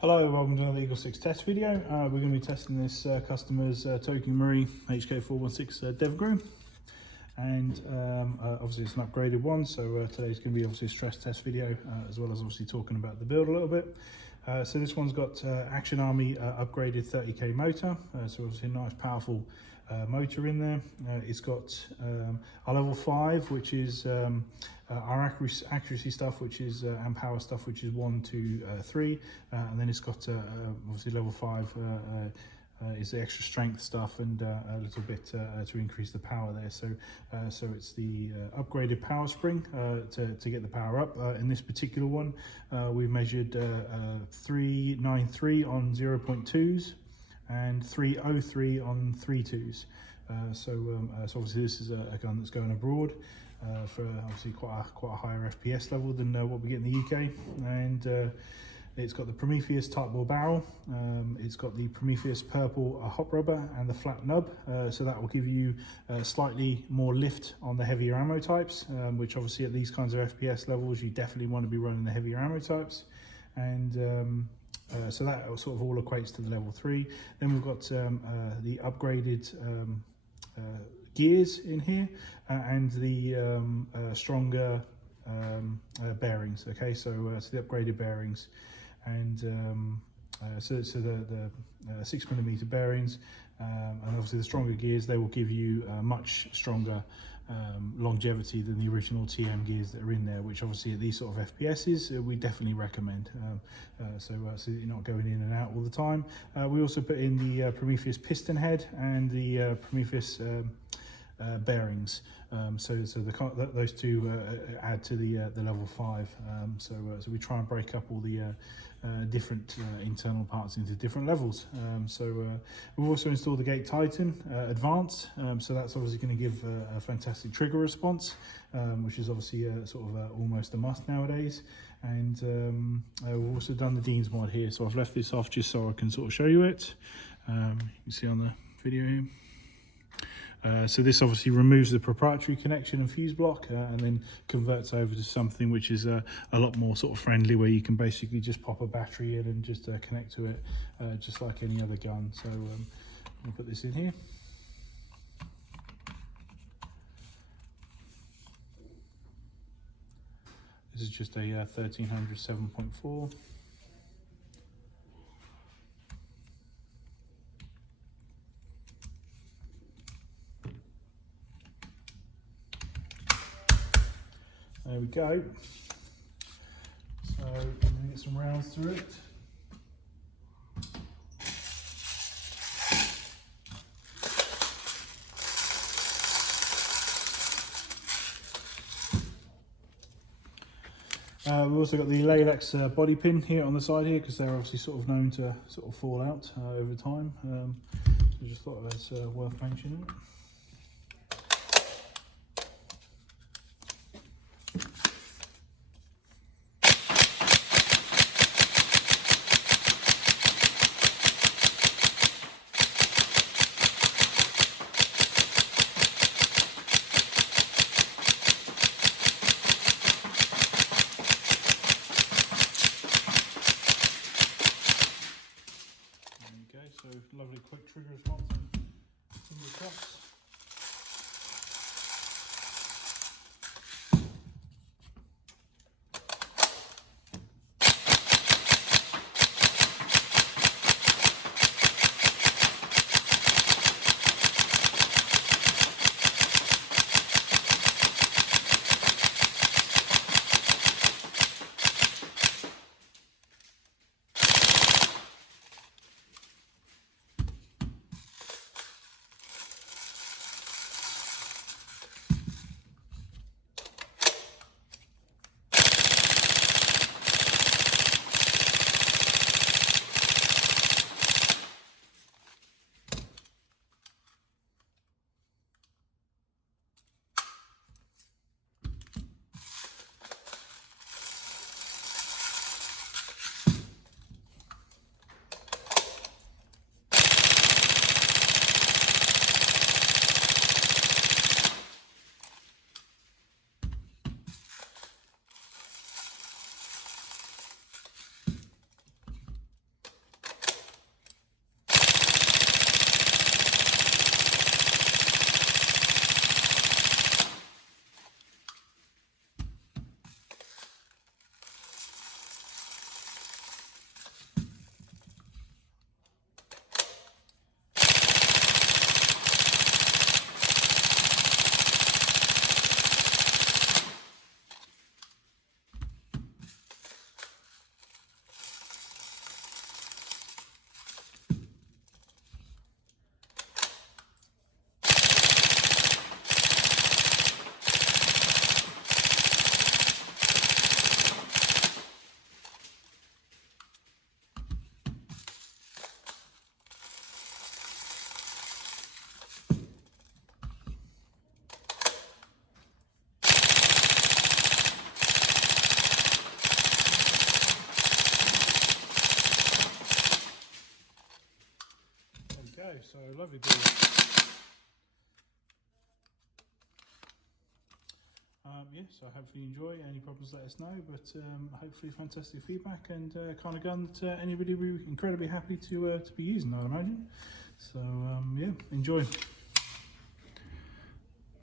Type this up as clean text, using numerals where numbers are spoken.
Hello, welcome to another EagleSix test video. We're going to be testing this customer's Tokyo Marui HK416 Devgru, and obviously it's an upgraded one, so today's going to be obviously a stress test video, as well as obviously talking about the build a little bit. So this one's got Action Army upgraded 30k motor, so obviously a nice powerful motor in there. It's got our level 5, which is our accuracy stuff, which is and power stuff, which is 1, 2, 3, and then it's got obviously level 5 is the extra strength stuff and a little bit to increase the power there. So it's the upgraded power spring to get the power up. In this particular one, we've measured 393 on 0.2s and 303 on 3.2s. So obviously this is a gun that's going abroad for obviously quite a higher FPS level than what we get in the UK, and it's got the Prometheus type bore barrel. It's got the Prometheus purple hop rubber and the flat nub, so that will give you slightly more lift on the heavier ammo types, which obviously at these kinds of FPS levels you definitely want to be running the heavier ammo types, and so that sort of all equates to the level 3. Then we've got the upgraded gears in here, and the stronger bearings. Okay, so it's the upgraded bearings, and so the 6mm bearings, and obviously the stronger gears, they will give you much stronger longevity than the original TM gears that are in there, which obviously at these sort of FPSs we definitely recommend, so you're not going in and out all the time. We also put in the Prometheus piston head and the Prometheus bearings, so those two add to the level 5. So we try and break up all the different internal parts into different levels. We've also installed the Gate Titan Advanced, so that's obviously going to give a fantastic trigger response, which is obviously almost a must nowadays. And we've also done the Dean's mod here, so I've left this off just so I can sort of show you it. You can see on the video here. So this obviously removes the proprietary connection and fuse block, and then converts over to something which is a lot more sort of friendly, where you can basically just pop a battery in and just connect to it, just like any other gun. So I'll put this in here. This is just a 1300 7.4. There we go. So I'm going to get some rounds through it. We've also got the Laylax body pin here on the side here, because they're obviously sort of known to sort of fall out over time. So just thought it was worth mentioning. So lovely quick trigger response from the crops. So lovely ball. Yeah, so hopefully you enjoy. Any problems, let us know. But hopefully fantastic feedback, and kind of gun that anybody will be incredibly happy to be using, I'd imagine. So yeah, enjoy.